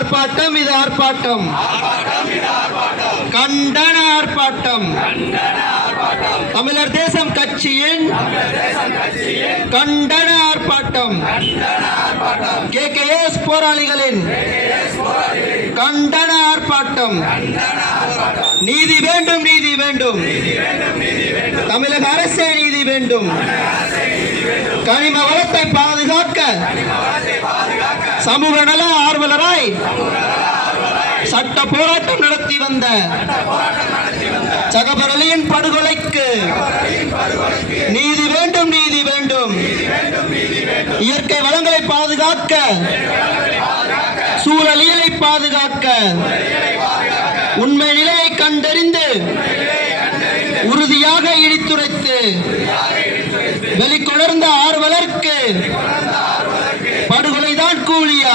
ஆர்ப்பாட்டம் இது ஆர்ப்பாட்டம். கண்டன ஆர்ப்பாட்டம். தமிழர் தேசம் கட்சியின் கண்டன ஆர்ப்பாட்டம். கே கே எஸ் போராளிகளின் கண்டன ஆர்ப்பாட்டம். நீதி வேண்டும் நீதி வேண்டும். தமிழக அரசே நீதி வேண்டும். கனிம வளத்தை பாதுகாக்க. சமூக நல ஆர்வலராய் சட்ட போராட்டம் நடத்தி வந்த சகபரலியின் படுகொலைக்கு நீதி வேண்டும் நீதி வேண்டும். இயற்கை வளங்களை பாதுகாக்க சூழலியலை பாதுகாக்க உண்மை நிலையை கண்டறிந்து உறுதியாக இடித்துரைத்த வெளிக்கொணர்ந்த ஆர்வலர்க்கு படுகொலைதான் கூலியா?